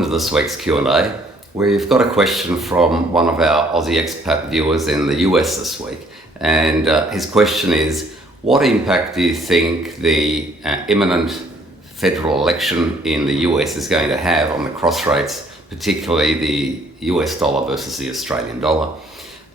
welcome to this week's Q&A. We've got a question from one of our Aussie expat viewers in the US this week, and his question is, what impact do you think the imminent federal election in the US is going to have on the cross rates, particularly the US dollar versus the Australian dollar?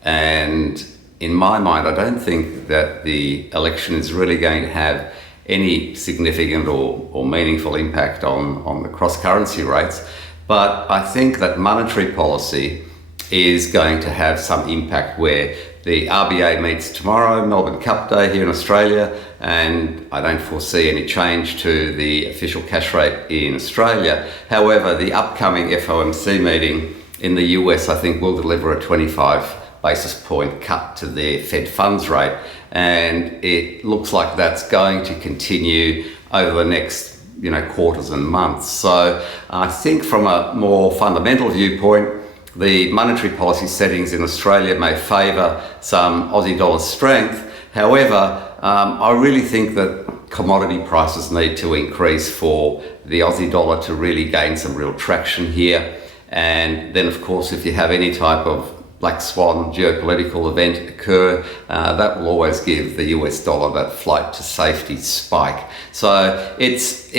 And in my mind, I don't think that the election is really going to have any significant or meaningful impact on the cross-currency rates, but I think that monetary policy is going to have some impact where the RBA meets tomorrow, Melbourne Cup Day here in Australia, and I don't foresee any change to the official cash rate in Australia. However, the upcoming FOMC meeting in the US, I think, will deliver a 25 basis point cut to their Fed funds rate, and it looks like that's going to continue over the next quarters and months. So I think from a more fundamental viewpoint, the monetary policy settings in Australia may favour some Aussie dollar strength. However, I really think that commodity prices need to increase for the Aussie dollar to really gain some real traction here. And then, of course, if you have any type of black swan geopolitical event occur, that will always give the US dollar that flight to safety spike. So it's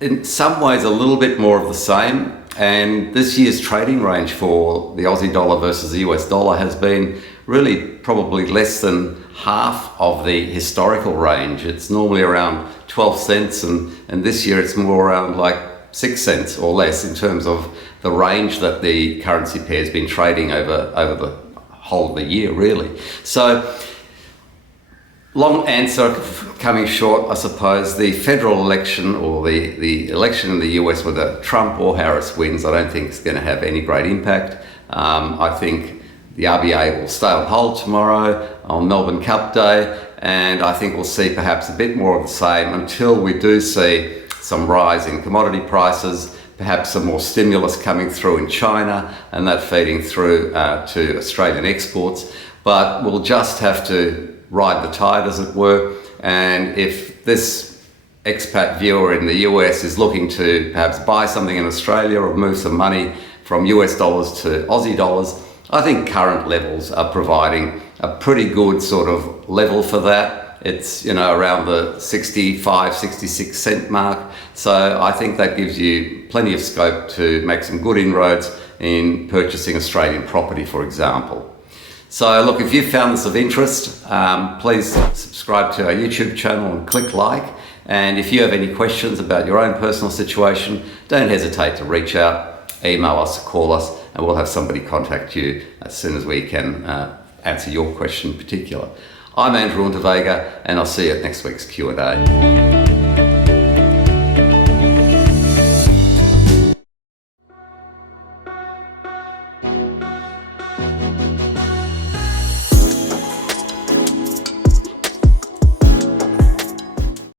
in some ways a little bit more of the same. And this year's trading range for the Aussie dollar versus the US dollar has been really probably less than half of the historical range. It's normally around 12 cents, and this year it's more around like 6 cents or less in terms of the range that the currency pair has been trading over the whole of the year, really. So, long answer coming short, I suppose, the federal election or the election in the US, whether Trump or Harris wins, I don't think it's going to have any great impact. I think the RBA will stay on hold tomorrow on Melbourne Cup Day, and I think we'll see perhaps a bit more of the same until we do see some rise in commodity prices, perhaps some more stimulus coming through in China, and that feeding through to Australian exports. But we'll just have to ride the tide, as it were. And if this expat viewer in the US is looking to perhaps buy something in Australia or move some money from US dollars to Aussie dollars, I think current levels are providing a pretty good sort of level for that. It's around the 65, 66 cent mark. So I think that gives you plenty of scope to make some good inroads in purchasing Australian property, for example. So look, if you found this of interest, please subscribe to our YouTube channel and click like. And if you have any questions about your own personal situation, don't hesitate to reach out, email us, call us, and we'll have somebody contact you as soon as we can answer your question in particular. I'm Andrew Unterweger, and I'll see you at next week's Q&A.